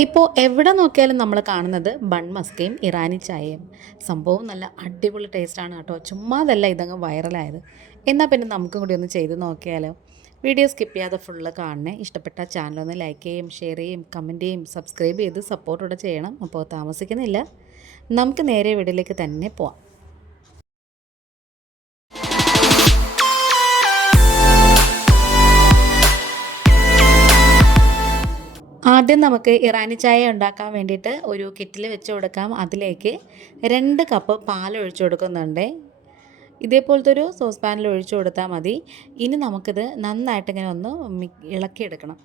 ഇപ്പോൾ എവിടെ നോക്കിയാലും നമ്മൾ കാണുന്നത് ബൺ മസ്കയും ഇറാനി ചായയും. സംഭവം നല്ല അടിപൊളി ടേസ്റ്റാണ് കേട്ടോ. ചുമ്മാതല്ല ഇതങ്ങ് വൈറലായത്. എന്നാൽ പിന്നെ നമുക്കും കൂടി ഒന്ന് ചെയ്ത് നോക്കിയാലോ. വീഡിയോ സ്കിപ്പ് ചെയ്യാതെ ഫുള്ള് കാണണേ. ഇഷ്ടപ്പെട്ട ചാനലൊന്ന് ലൈക്ക് ചെയ്യും, ഷെയർ ചെയ്യും, കമൻറ്റ് ചെയ്യും, സബ്സ്ക്രൈബ് ചെയ്ത് സപ്പോർട്ടോടെ ചെയ്യണം. അപ്പോൾ താമസിക്കുന്നില്ല, നമുക്ക് നേരെ വീഡിയോയിലേക്ക് തന്നെ പോവാം. ആദ്യം നമുക്ക് ഇറാനി ചായ ഉണ്ടാക്കാൻ വേണ്ടിയിട്ട് ഒരു കെറ്റിൽ വെച്ച് കൊടുക്കാം. അതിലേക്ക് 2 കപ്പ് പാൽ ഒഴിച്ചു കൊടുക്കുന്നുണ്ട്. ഇതേപോലത്തെ ഒരു സോസ് പാനിൽ ഒഴിച്ചു കൊടുത്താൽ മതി. ഇനി നമുക്കിത് നന്നായിട്ട് ഇങ്ങനെ ഒന്ന് ഇളക്കിയെടുക്കണം.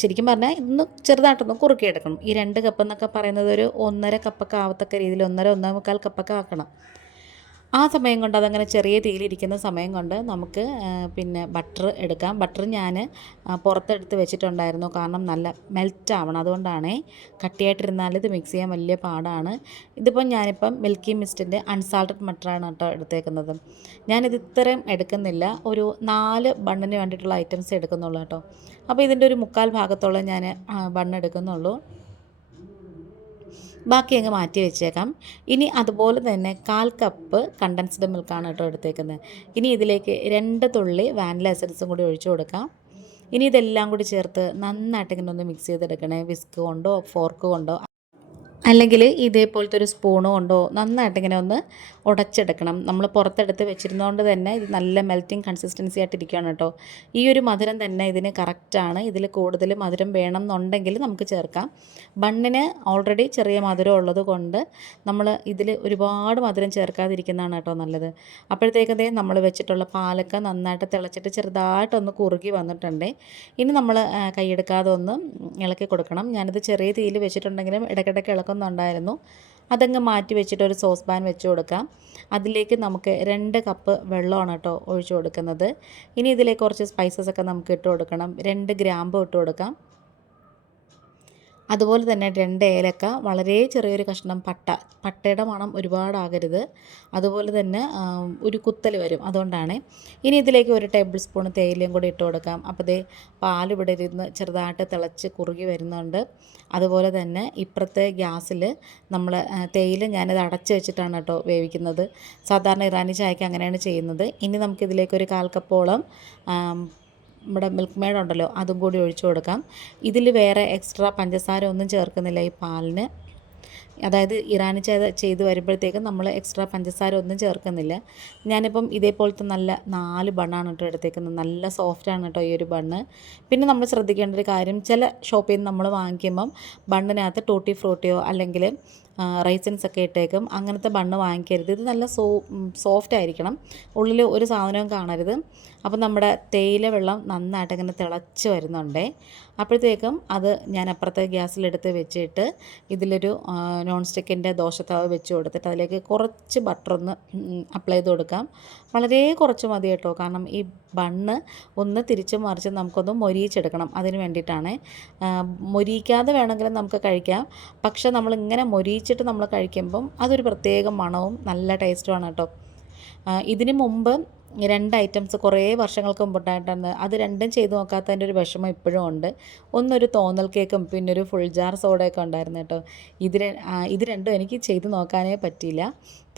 ശരിക്കും പറഞ്ഞാൽ ഇന്ന് ചെറുതായിട്ടൊന്ന് കുറുക്കിയെടുക്കണം. ഈ 2 കപ്പ് എന്നൊക്കെ പറയുന്നത് ഒരു 1.5 കപ്പൊക്കെ ആവത്തക്ക രീതിയിൽ 1.5 1.25 കപ്പൊക്കെ ആക്കണം. ആ സമയം കൊണ്ട് അതങ്ങനെ ചെറിയ തീയിലിരിക്കുന്ന സമയം കൊണ്ട് നമുക്ക് പിന്നെ ബട്ടർ എടുക്കാം. ബട്ടർ ഞാൻ പുറത്തെടുത്ത് വെച്ചിട്ടുണ്ടായിരുന്നു, കാരണം നല്ല മെൽറ്റ് ആവണം. അതുകൊണ്ടാണേ, കട്ടിയായിട്ടിരുന്നാൽ ഇത് മിക്സ് ചെയ്യാൻ വലിയ പാടാണ്. ഞാനിപ്പം മിൽക്കി മിസ്റ്റിൻ്റെ അൺസാൾട്ടഡ് ബട്ടറാണ് കേട്ടോ എടുത്തേക്കുന്നത്. ഞാനിത് ഇത്രയും എടുക്കുന്നില്ല, ഒരു 4 ബണ്ണിന് വേണ്ടിയിട്ടുള്ള ഐറ്റംസ് എടുക്കുന്നുള്ളൂ കേട്ടോ. അപ്പോൾ ഇതിൻ്റെ ഒരു 1/4 ഭാഗത്തോളം ഞാൻ ബണ്ണ് എടുക്കുന്നുള്ളൂ. ബാക്കി അങ്ങ് മാറ്റി വെച്ചേക്കാം. ഇനി അതുപോലെ തന്നെ 1/4 കപ്പ് കണ്ടൻസ്ഡ് മിൽക്കാണ് കേട്ടോ എടുത്തേക്കുന്നത്. ഇനി ഇതിലേക്ക് 2 തുള്ളി വാനില എസൻസും കൂടി ഒഴിച്ചു കൊടുക്കാം. ഇനി ഇതെല്ലാം കൂടി ചേർത്ത് നന്നായിട്ട് ഇങ്ങനെ ഒന്ന് മിക്സ് ചെയ്തെടുക്കണേ. വിസ്ക് കൊണ്ടോ ഫോർക്ക് കൊണ്ടോ അല്ലെങ്കിൽ ഇതേപോലത്തെ ഒരു സ്പൂണ് കൊണ്ടോ നന്നായിട്ട് ഇങ്ങനെ ഒന്ന് ഉടച്ചെടുക്കണം. നമ്മൾ പുറത്തെടുത്ത് വെച്ചിരുന്നതുകൊണ്ട് തന്നെ ഇത് നല്ല മെൽറ്റിംഗ് കൺസിസ്റ്റൻസി ആയിട്ടിരിക്കുകയാണ് കേട്ടോ. ഈ ഒരു മധുരം തന്നെ ഇതിന് കറക്റ്റാണ്. ഇതിൽ കൂടുതൽ മധുരം വേണം എന്നുണ്ടെങ്കിൽ നമുക്ക് ചേർക്കാം. ബണ്ണിന് ഓൾറെഡി ചെറിയ മധുരം ഉള്ളത് കൊണ്ട് നമ്മൾ ഇതിൽ ഒരുപാട് മധുരം ചേർക്കാതിരിക്കുന്നതാണ് കേട്ടോ നല്ലത്. അപ്പോഴത്തേക്കതേ നമ്മൾ വെച്ചിട്ടുള്ള പാലൊക്കെ നന്നായിട്ട് തിളച്ചിട്ട് ചെറുതായിട്ടൊന്ന് കുറുകി വന്നിട്ടുണ്ട്. ഇനി നമ്മൾ കൈയെടുക്കാതെ ഒന്ന് ഇളക്കി കൊടുക്കണം. ഞാനിത് ചെറിയ തീയിൽ വെച്ചിട്ടുണ്ടെങ്കിലും ഇടയ്ക്കിടയ്ക്ക് ഇളക്കുന്നുണ്ടായിരുന്നു. അതങ്ങ് മാറ്റി വെച്ചിട്ട് ഒരു സോസ് പാൻ വെച്ച് കൊടുക്കാം. അതിലേക്ക് നമുക്ക് 2 കപ്പ് വെള്ളമാണ് കേട്ടോ ഒഴിച്ചു കൊടുക്കുന്നത്. ഇനി ഇതിലേക്ക് കുറച്ച് സ്പൈസസ് ഒക്കെ നമുക്ക് ഇട്ട് കൊടുക്കണം. 2 ഗ്രാമ്പ് ഇട്ട് കൊടുക്കാം. അതുപോലെ തന്നെ 2 ഏലക്ക, വളരെ ചെറിയൊരു കഷ്ണം പട്ടയുടെ മണം ഒരുപാടാകരുത്. അതുപോലെ തന്നെ ഒരു കുത്തൽ വരും, അതുകൊണ്ടാണ്. ഇനി ഇതിലേക്ക് 1 ടേബിൾ സ്പൂൺ തേയിലയും കൂടി ഇട്ട് കൊടുക്കാം. അപ്പോൾ ദേ പാൽ ഇവിടെ ഇരുന്ന് ചെറുതായിട്ട് തിളച്ച് കുറുകി വരുന്നുണ്ട്. അതുപോലെ തന്നെ ഇപ്പുറത്തെ ഗ്യാസിൽ നമ്മൾ തേയില ഞാനത് അടച്ച് വെച്ചിട്ടാണ് കേട്ടോ വേവിക്കുന്നത്. സാധാരണ ഇറാനി ചായക്ക് അങ്ങനെയാണ് ചെയ്യുന്നത്. ഇനി നമുക്കിതിലേക്ക് ഒരു 1/4 കപ്പോളം നമ്മുടെ മിൽക്ക് മെയ്ഡ് ഉണ്ടല്ലോ, അതും കൂടി ഒഴിച്ചു കൊടുക്കാം. ഇതിൽ വേറെ എക്സ്ട്രാ പഞ്ചസാര ഒന്നും ചേർക്കുന്നില്ല ഈ പാലിന്. അതായത് ഇറാനി ചെയ്ത് വരുമ്പോഴത്തേക്കും നമ്മൾ എക്സ്ട്രാ പഞ്ചസാര ഒന്നും ചേർക്കുന്നില്ല. ഞാനിപ്പം ഇതേപോലത്തെ നല്ല 4 ബണ്ണാണ് കേട്ടോ എടുത്തേക്കുന്നത്. നല്ല സോഫ്റ്റാണ് കേട്ടോ ഈ ഒരു ബണ്ണ്. പിന്നെ നമ്മൾ ശ്രദ്ധിക്കേണ്ട ഒരു കാര്യം, ചില ഷോപ്പിൽ നിന്ന് നമ്മൾ വാങ്ങിക്കുമ്പം ബണ്ണിനകത്ത് ടൂട്ടി ഫ്രൂട്ടിയോ അല്ലെങ്കിൽ റൈസിൻസ് ഒക്കെ ഇട്ടേക്കും. അങ്ങനത്തെ ബണ്ണ് വാങ്ങിക്കരുത്. ഇത് നല്ല സോഫ്റ്റ് ആയിരിക്കണം, ഉള്ളിൽ ഒരു സാധനവും കാണരുത്. അപ്പം നമ്മുടെ തേയില വെള്ളം നന്നായിട്ട് ഇങ്ങനെ തിളച്ച് വരുന്നുണ്ടേ. അപ്പോഴത്തേക്കും അത് ഞാൻ അപ്പുറത്തെ ഗ്യാസിലെടുത്ത് വെച്ചിട്ട് ഇതിലൊരു നോൺ സ്റ്റിക്കിൻ്റെ ദോശത്തവ വെച്ച് കൊടുത്തിട്ട് അതിലേക്ക് കുറച്ച് ബട്ടറൊന്ന് അപ്ലൈ ചെയ്ത് കൊടുക്കാം. വളരെ കുറച്ച് മതി കേട്ടോ, കാരണം ഈ ബണ്ണ് ഒന്ന് തിരിച്ചും മറിച്ചും നമുക്കൊന്ന് മൊരിയിച്ചെടുക്കണം. അതിന് വേണ്ടിയിട്ടാണ്. മൊരിയിക്കാതെ വേണമെങ്കിലും നമുക്ക് കഴിക്കാം. പക്ഷേ നമ്മളിങ്ങനെ മൊരിയിച്ചിട്ട് നമ്മൾ കഴിക്കുമ്പം അതൊരു പ്രത്യേക മണവും നല്ല ടേസ്റ്റുമാണ് കേട്ടോ. ഇതിന് മുമ്പ് 2 ഐറ്റംസ് കുറേ വർഷങ്ങൾക്ക് മുമ്പുണ്ടായിട്ടുണ്ട്. അത് രണ്ടും ചെയ്ത് നോക്കാത്തതിൻ്റെ ഒരു വിഷമം ഇപ്പോഴും ഉണ്ട്. ഒന്നൊരു തോന്നൽ കേക്കും പിന്നെ ഒരു ഫുൾ ജാർ സോഡയൊക്കെ ഉണ്ടായിരുന്നു കേട്ടോ. ഇത് രണ്ടും എനിക്ക് ചെയ്ത് നോക്കാനേ പറ്റിയില്ല.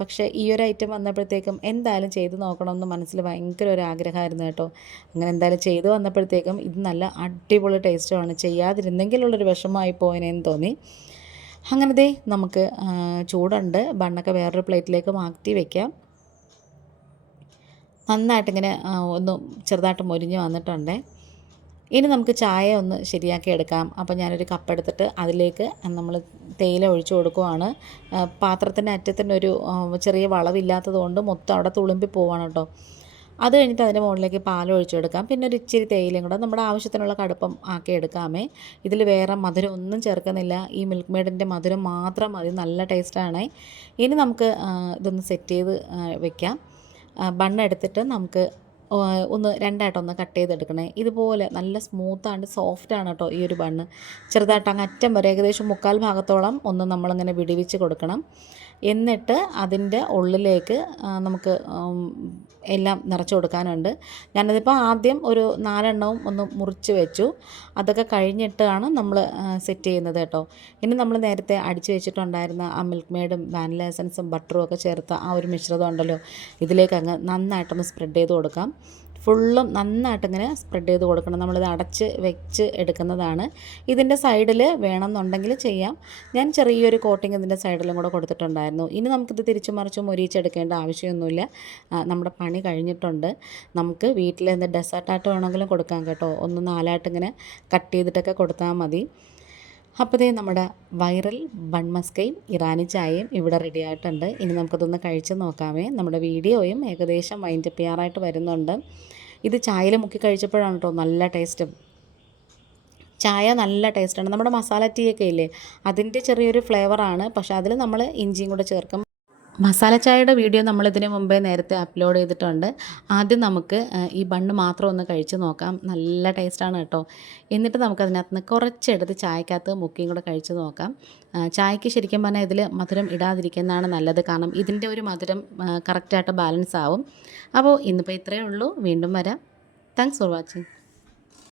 പക്ഷേ ഈ ഒരു ഐറ്റം വന്നപ്പോഴത്തേക്കും എന്തായാലും ചെയ്ത് നോക്കണമെന്ന് മനസ്സിൽ ഭയങ്കര ഒരു ആഗ്രഹമായിരുന്നു കേട്ടോ. അങ്ങനെ എന്തായാലും ചെയ്ത് വന്നപ്പോഴത്തേക്കും ഇത് നല്ല അടിപൊളി ടേസ്റ്റുമാണ്. ചെയ്യാതിരുന്നെങ്കിലുള്ളൊരു വിഷമമായി പോയതിനെന്ന് തോന്നി. അങ്ങനെ ദേ നമുക്ക് ചൂടുണ്ട്. ബണ്ണൊക്കെ വേറൊരു പ്ലേറ്റിലേക്ക് മാറ്റി വയ്ക്കാം. നന്നായിട്ടിങ്ങനെ ഒന്ന് ചെറുതായിട്ട് മൊരിഞ്ഞ് വന്നിട്ടുണ്ട്. ഇനി നമുക്ക് ചായ ഒന്ന് ശരിയാക്കി എടുക്കാം. അപ്പോൾ ഞാനൊരു കപ്പ് എടുത്തിട്ട് അതിലേക്ക് നമ്മൾ തേയില ഒഴിച്ചു കൊടുക്കുവാണ്. പാത്രത്തിൻ്റെ അറ്റത്തിൻ്റെ ഒരു ചെറിയ വളവില്ലാത്തത് കൊണ്ട് മൊത്തം അവിടെ തുളുമ്പി പോവാണ് കേട്ടോ. അത് കഴിഞ്ഞിട്ട് അതിൻ്റെ മുകളിലേക്ക് പാൽ ഒഴിച്ചു കൊടുക്കാം. പിന്നെ ഒരു ഇച്ചിരി തേയിലയും കൂടെ നമ്മുടെ ആവശ്യത്തിനുള്ള കടുപ്പം ആക്കി എടുക്കാമേ. ഇതിൽ വേറെ മധുരം ഒന്നും ചേർക്കുന്നില്ല. ഈ മിൽക്ക് മെയ്ഡിൻ്റെ മധുരം മാത്രം മതി, നല്ല ടേസ്റ്റാണ്. ഇനി നമുക്ക് ഇതൊന്ന് സെറ്റ് ചെയ്ത് വെക്കാം. ബണ്ണ് എടുത്തിട്ട് നമുക്ക് ഒന്ന് രണ്ടായിട്ടൊന്ന് കട്ട് ചെയ്തെടുക്കണേ. ഇതുപോലെ നല്ല സ്മൂത്താണ്ട് സോഫ്റ്റാണ് കേട്ടോ ഈ ഒരു ബണ്ണ്. ചെറുതായിട്ട് അങ്ങ് അറ്റം വരെ ഏകദേശം 1/4 ഭാഗത്തോളം ഒന്ന് നമ്മളിങ്ങനെ വിടിവിച്ച് കൊടുക്കണം. എന്നിട്ട് അതിൻ്റെ ഉള്ളിലേക്ക് നമുക്ക് എല്ലാം നിറച്ച് കൊടുക്കാനുണ്ട്. ഞാനതിപ്പോൾ ആദ്യം ഒരു 4 എണ്ണവും ഒന്ന് മുറിച്ച് വെച്ചു. അതൊക്കെ കഴിഞ്ഞിട്ടാണ് നമ്മൾ സെറ്റ് ചെയ്യുന്നത് കേട്ടോ. ഇനി നമ്മൾ നേരത്തെ അടിച്ച് വെച്ചിട്ടുണ്ടായിരുന്ന ആ മിൽക്ക് മെയ്ഡും വാനില എസൻസും ബട്ടറും ഒക്കെ ചേർത്ത ആ ഒരു മിശ്രിതം ഉണ്ടല്ലോ, ഇതിലേക്ക് അങ്ങ് നന്നായിട്ടൊന്ന് സ്പ്രെഡ് ചെയ്ത് കൊടുക്കാം. ഫുള്ളും നന്നായിട്ടിങ്ങനെ സ്പ്രെഡ് ചെയ്ത് കൊടുക്കണം. നമ്മളിത് അടച്ച് വെച്ച് എടുക്കുന്നതാണ്. ഇതിൻ്റെ സൈഡിൽ വേണമെന്നുണ്ടെങ്കിൽ ചെയ്യാം. ഞാൻ ചെറിയൊരു കോട്ടിങ് ഇതിൻ്റെ സൈഡിലും കൂടെ കൊടുത്തിട്ടുണ്ടായിരുന്നു. ഇനി നമുക്കിത് തിരിച്ചും മറിച്ചും മൊരിയിച്ചെടുക്കേണ്ട ആവശ്യമൊന്നുമില്ല. നമ്മുടെ പണി കഴിഞ്ഞിട്ടുണ്ട്. നമുക്ക് വീട്ടിൽ എന്ത് ഡെസേർട്ടായിട്ട് വേണമെങ്കിലും കൊടുക്കാം കേട്ടോ. ഒന്ന് 4ആയിട്ടിങ്ങനെ കട്ട് ചെയ്തിട്ടൊക്കെ കൊടുത്താൽ മതി. അപ്പോൾ നമ്മുടെ വൈറൽ ബൺ മസ്കയും ഇറാനി ചായയും ഇവിടെ റെഡി ആയിട്ടുണ്ട്. ഇനി നമുക്കതൊന്ന് കഴിച്ച് നോക്കാമേ. നമ്മുടെ വീഡിയോയും ഏകദേശം വൈൻഡപ്പ് ചെയ്യാറായിട്ട് വരുന്നുണ്ട്. ഇത് ചായയിൽ മുക്കി കഴിച്ചപ്പോഴാണ് കേട്ടോ നല്ല ടേസ്റ്റ്. ചായ നല്ല ടേസ്റ്റാണ്. നമ്മുടെ മസാല ടീ ഒക്കെ ഇല്ലേ, അതിൻ്റെ ചെറിയൊരു ഫ്ലേവറാണ്. പക്ഷേ അതിൽ നമ്മൾ ഇഞ്ചിയും കൂടെ ചേർക്കും. മസാല ചായയുടെ വീഡിയോ നമ്മളിതിന് മുമ്പേ നേരത്തെ അപ്ലോഡ് ചെയ്തിട്ടുണ്ട്. ആദ്യം നമുക്ക് ഈ ബണ്ണ് മാത്രം ഒന്ന് കഴിച്ച് നോക്കാം. നല്ല ടേസ്റ്റാണ് കേട്ടോ. എന്നിട്ട് നമുക്കതിനകത്ത് നിന്ന് കുറച്ചെടുത്ത് ചായക്കകത്ത് മുക്കിയും കൂടെ കഴിച്ച് നോക്കാം. ചായക്ക് ശരിക്കും പറഞ്ഞാൽ ഇതിൽ മധുരം ഇടാതിരിക്കുന്നതാണ് നല്ലത്. കാരണം ഇതിൻ്റെ ഒരു മധുരം കറക്റ്റായിട്ട് ബാലൻസ് ആവും. അപ്പോൾ ഇന്നിപ്പോൾ ഇത്രയേ ഉള്ളൂ. വീണ്ടും വരാം. Thanks for watching.